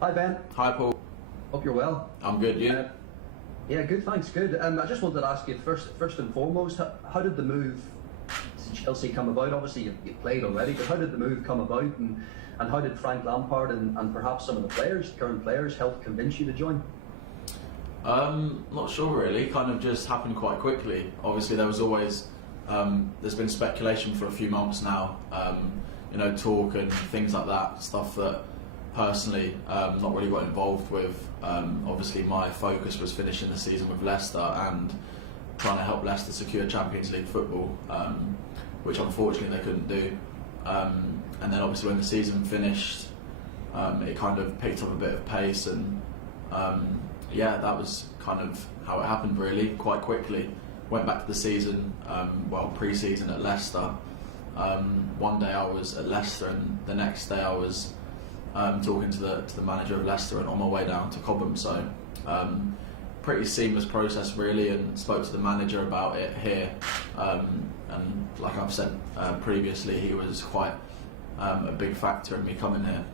Hi Ben, Hi Paul, hope you're well. I'm good, you? Yeah, good, thanks, good. I just wanted to ask you first and foremost, how did the move to Chelsea come about? Obviously you played already, but how did the move come about, and how did Frank Lampard and perhaps some of the current players, help convince you to join? Not sure really, kind of just happened quite quickly. Obviously there was always, there's been speculation for a few months now, talk and things like that, stuff that personally not really got involved with. Obviously my focus was finishing the season with Leicester and trying to help Leicester secure Champions League football, which unfortunately they couldn't do. And then obviously when the season finished, it kind of picked up a bit of pace, and that was kind of how it happened really, quite quickly. Went back to the season, pre-season at Leicester. One day I was at Leicester and the next day I was talking to the manager of Leicester and on my way down to Cobham. So pretty seamless process really, and spoke to the manager about it here. And like I've said previously, he was quite a big factor in me coming here.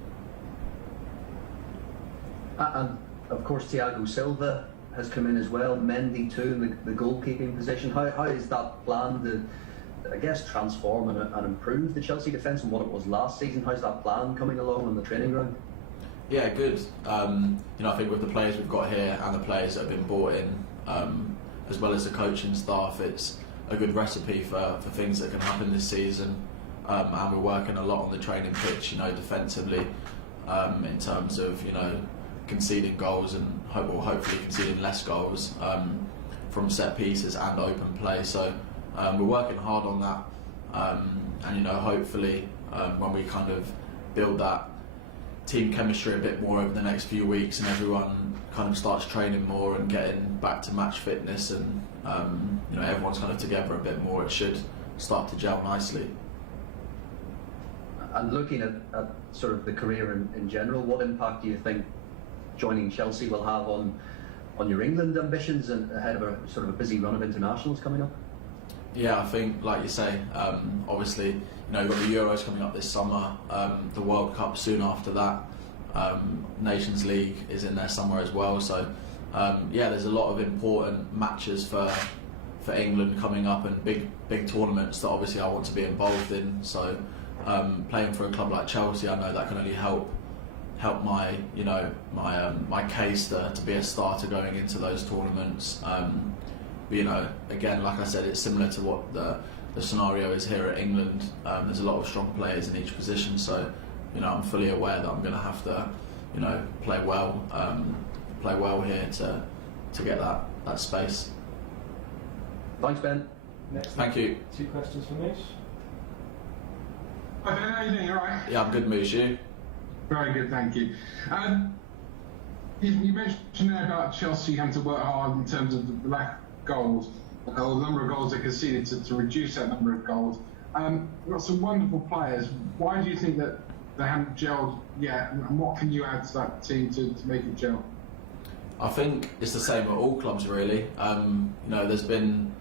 And of course Thiago Silva has come in as well, Mendy too in the goalkeeping position. How is that plan to, I guess, transform and improve the Chelsea defence and what it was last season? How's that plan coming along on the training ground? Yeah, good. I think with the players we've got here and the players that have been brought in, as well as the coaching staff, it's a good recipe for things that can happen this season. And we're working a lot on the training pitch, defensively, in terms of, conceding goals and hopefully conceding less goals from set pieces and open play. So we're working hard on that, and hopefully when we kind of build that team chemistry a bit more over the next few weeks and everyone kind of starts training more and getting back to match fitness, and everyone's kind of together a bit more, it should start to gel nicely. And looking at sort of the career in general, what impact do you think joining Chelsea will have on your England ambitions and ahead of a sort of a busy run of internationals coming up? Yeah, I think, like you say, obviously, you've got the Euros coming up this summer, the World Cup soon after that, Nations League is in there somewhere as well. So, there's a lot of important matches for England coming up, and big tournaments that obviously I want to be involved in. So, playing for a club like Chelsea, I know that can only help my my case to be a starter going into those tournaments. But again, like I said, it's similar to what the scenario is here at England. There's a lot of strong players in each position, so I'm fully aware that I'm going to have to play well here to get that space. Thanks, Ben. Thank you. 2 questions from Mish. Hi Ben, how are you doing? You alright? Yeah, I'm good, Moose. You? Very good, thank you. You mentioned there about Chelsea having to work hard in terms of the lack of goals, or the number of goals they conceded to reduce that number of goals. We've got some wonderful players. Why do you think that they haven't gelled yet, and what can you add to that team to make it gel? I think it's the same at all clubs really. There's been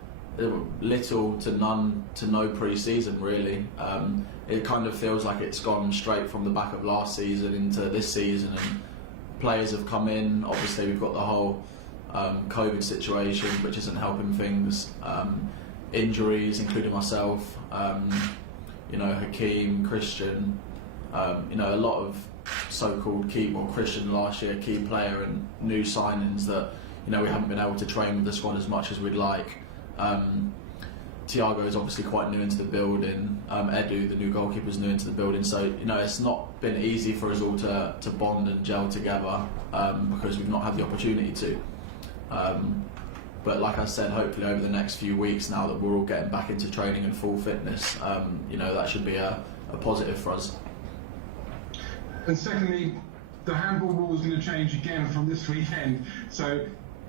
little to none to no pre-season really. It kind of feels like it's gone straight from the back of last season into this season, and players have come in. Obviously we've got the whole COVID situation, which isn't helping things. Injuries, including myself, Hakeem, Christian, a lot of so-called Christian last year, key player, and new signings that we haven't been able to train with the squad as much as we'd like. Thiago is obviously quite new into the building. Edu, the new goalkeeper, is new into the building. So it's not been easy for us all to bond and gel together because we've not had the opportunity to. But like I said, hopefully over the next few weeks, now that we're all getting back into training and full fitness, that should be a positive for us. And secondly, the handball rule is going to change again from this weekend. So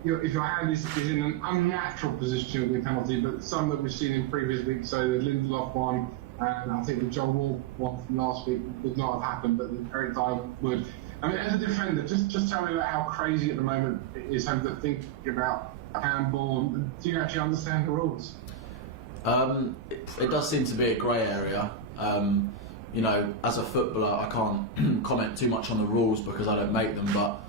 if your hand is in an unnatural position with a penalty, but some that we've seen in previous weeks, so the Lindelof one, and I think the Joel Wall one from last week would not have happened, but the Eric Dyer would. I mean, as a defender, just tell me about how crazy at the moment it is having to think about handball. Do you actually understand the rules? It does seem to be a grey area. you know, as a footballer, I can't comment too much on the rules because I don't make them. But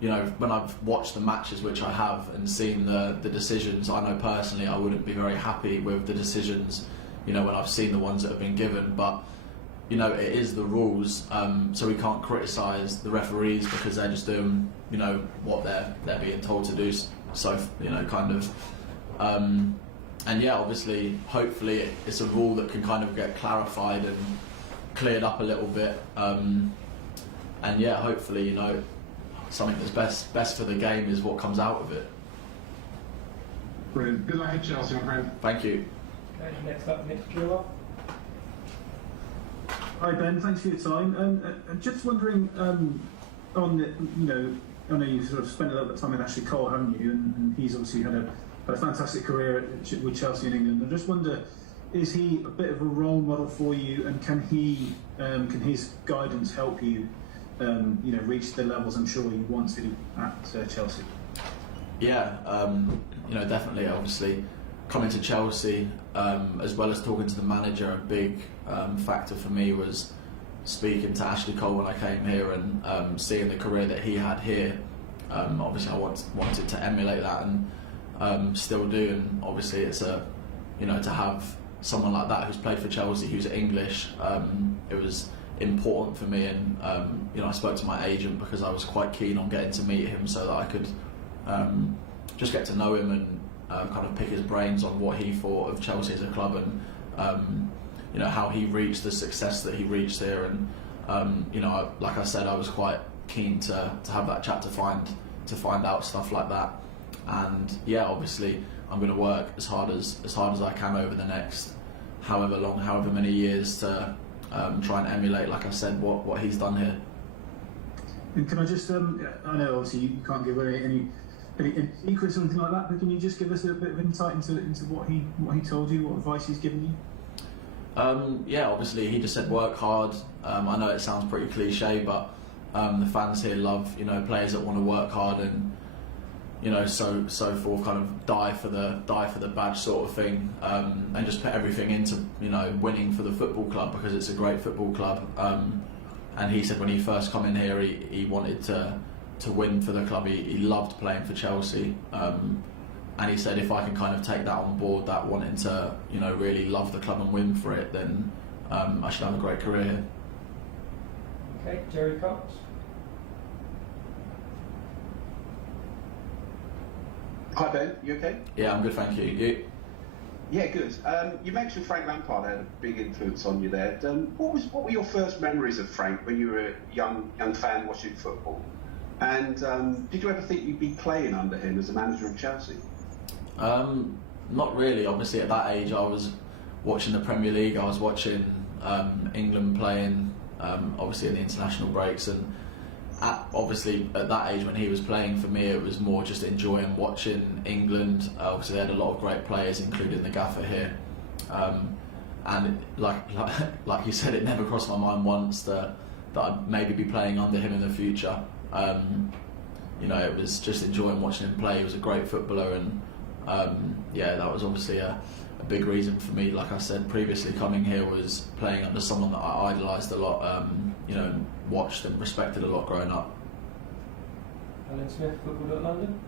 you know, when I've watched the matches, which I have, and seen the decisions, I know personally I wouldn't be very happy with the decisions. You know, when I've seen the ones that have been given, but you know, it is the rules, so we can't criticise the referees because they're just doing, you know, what they're being told to do. So, you know, kind of, and yeah, obviously, hopefully, it's a rule that can kind of get clarified and cleared up a little bit, and yeah, hopefully, you know, something that's best for the game is what comes out of it. Brilliant. Good luck at Chelsea, my friend. Thank you. Okay, next up, Nick Kewell. Hi Ben, thanks for your time. I'm just wondering, on the, you know, I know you've sort of spent a little bit of time with Ashley Cole, haven't you? And he's obviously had a fantastic career with Chelsea in England. I just wonder, is he a bit of a role model for you, and can his guidance help you, you know, reach the levels I'm sure you want to at Chelsea? Yeah, you know, definitely. Obviously, coming to Chelsea, as well as talking to the manager, a big factor for me was speaking to Ashley Cole when I came here and seeing the career that he had here. Obviously, I wanted to emulate that and still do. And obviously, it's you know, to have someone like that who's played for Chelsea, who's English, it was important for me. And you know, I spoke to my agent because I was quite keen on getting to meet him so that I could just get to know him and kind of pick his brains on what he thought of Chelsea as a club, and you know, how he reached the success that he reached here. And you know, like I said, I was quite keen to have that chat to find out stuff like that. And yeah, obviously, I'm going to work as hard as I can over the next however many years to try and emulate, like I said, what he's done here. And can I just, I know obviously you can't give away any secrets or anything like that, but can you just give us a bit of insight into what he told you, what advice he's given you? Yeah, obviously he just said work hard. I know it sounds pretty cliche, but the fans here love, you know, players that want to work hard and, you know, so forth, kind of die for the badge sort of thing, and just put everything into, you know, winning for the football club because it's a great football club. And he said when he first come in here, he wanted to win for the club. He loved playing for Chelsea, and he said if I can kind of take that on board, that wanting to, you know, really love the club and win for it, then I should have a great career here. Okay, Jerry Cox. Hi Ben, you okay? Yeah, I'm good, thank you. You? Yeah, good. You mentioned Frank Lampard had a big influence on you there. What were your first memories of Frank when you were a young fan watching football? And did you ever think you'd be playing under him as a manager of Chelsea? Not really. Obviously, at that age, I was watching the Premier League. I was watching England playing, obviously in the international breaks, and obviously at that age when he was playing for me, it was more just enjoying watching England. Obviously, they had a lot of great players, including the gaffer here. And like you said, it never crossed my mind once that I'd maybe be playing under him in the future. You know, it was just enjoying watching him play. He was a great footballer, and yeah, that was obviously a big reason for me. Like I said previously, coming here was playing under someone that I idolised a lot, you know, and watched and respected a lot growing up. Alan Smith, Football.London.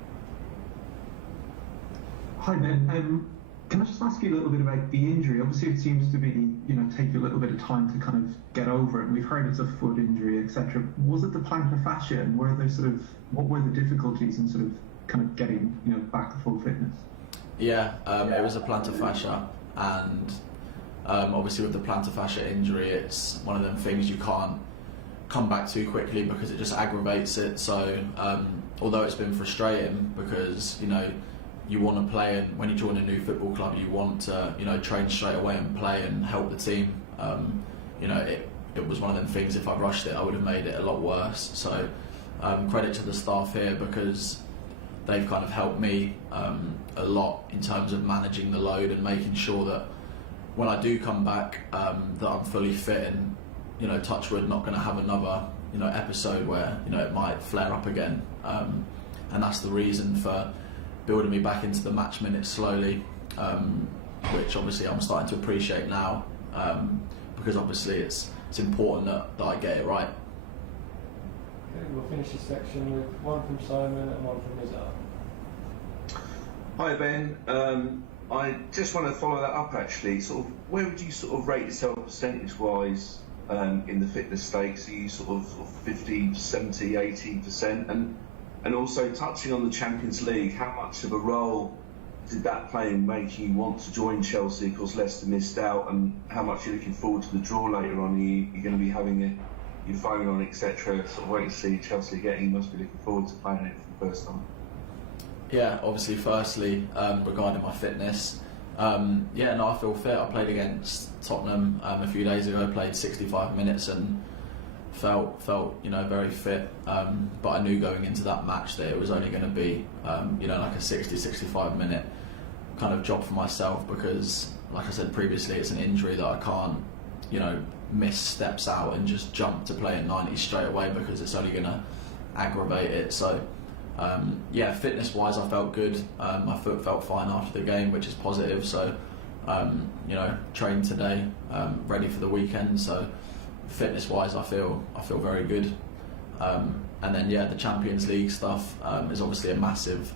Hi Ben, can I just ask you a little bit about the injury? Obviously it seems to be, you know, take you a little bit of time to kind of get over it, and we've heard it's a foot injury, etc. Was it the plantar fascia, and what were the difficulties in sort of kind of getting, you know, back to full fitness? Yeah, it was a plantar fascia, and obviously with the plantar fascia injury, it's one of them things you can't come back too quickly because it just aggravates it. So although it's been frustrating because, you know, you want to play, and when you join a new football club you want to, you know, train straight away and play and help the team. You know, it was one of them things, if I rushed it I would have made it a lot worse. So credit to the staff here because they've kind of helped me a lot in terms of managing the load and making sure that when I do come back that I'm fully fit, and, you know, touch wood, not going to have another, you know, episode where, you know, it might flare up again, and that's the reason for building me back into the match minutes slowly, which obviously I'm starting to appreciate now, because obviously it's important that I get it right. Okay, we'll finish this section with one from Simon and one from Nizar. Hi Ben, I just want to follow that up actually. Sort of, where would you sort of rate yourself percentage-wise in the fitness stakes? Are you sort of 50, 70, 80%? And also touching on the Champions League, how much of a role did that play in making you want to join Chelsea? Of course, Leicester missed out, and how much are you looking forward to the draw later on? Are you going to be having your phone on, etc.? Sort of wait to see Chelsea again. You must be looking forward to playing it for the first time. Yeah, obviously, firstly, regarding my fitness, I feel fit. I played against Tottenham a few days ago, played 65 minutes and felt very fit. But I knew going into that match that it was only going to be, like a 60-65 minute kind of job for myself, because, like I said previously, it's an injury that I can't, miss steps out and just jump to play at 90 straight away, because it's only going to aggravate it. So fitness-wise, I felt good. My foot felt fine after the game, which is positive. So, trained today, ready for the weekend. So, fitness-wise, I feel very good. And then, the Champions League stuff is obviously a massive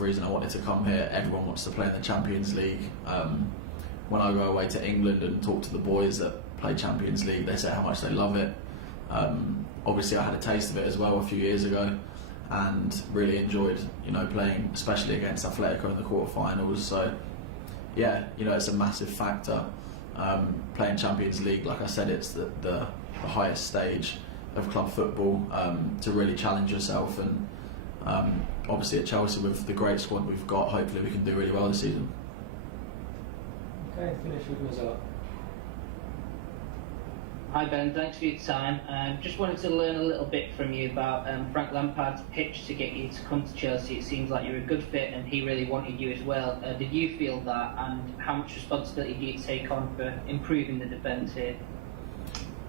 reason I wanted to come here. Everyone wants to play in the Champions League. When I go away to England and talk to the boys that play Champions League, they say how much they love it. Obviously, I had a taste of it as well a few years ago, and really enjoyed, playing, especially against Atletico in the quarterfinals. So, it's a massive factor. Playing Champions League, like I said, it's the highest stage of club football, to really challenge yourself. And obviously at Chelsea, with the great squad we've got, hopefully we can do really well this season. Okay, finish with Nizar. Hi Ben, thanks for your time. Just wanted to learn a little bit from you about Frank Lampard's pitch to get you to come to Chelsea. It seems like you're a good fit and he really wanted you as well. Did you feel that, and how much responsibility do you take on for improving the defence here?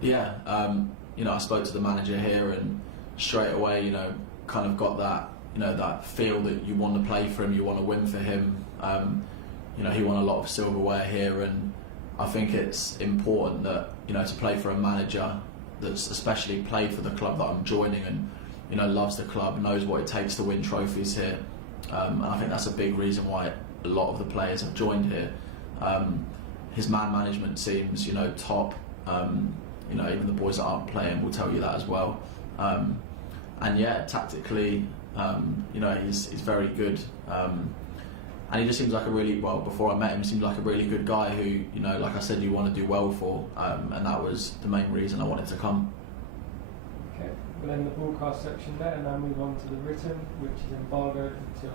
Yeah, I spoke to the manager here, and straight away, kind of got that, that feel that you want to play for him, you want to win for him. He won a lot of silverware here, and I think it's important that, to play for a manager that's especially played for the club that I'm joining, and, loves the club, knows what it takes to win trophies here. And I think that's a big reason why a lot of the players have joined here. His man management seems, top. Even the boys that aren't playing will tell you that as well. Tactically, he's very good. And he just seems like before I met him, seemed like a really good guy who, like I said, you want to do well for, and that was the main reason I wanted to come. Okay, we'll end the broadcast section there and now move on to the written, which is embargoed until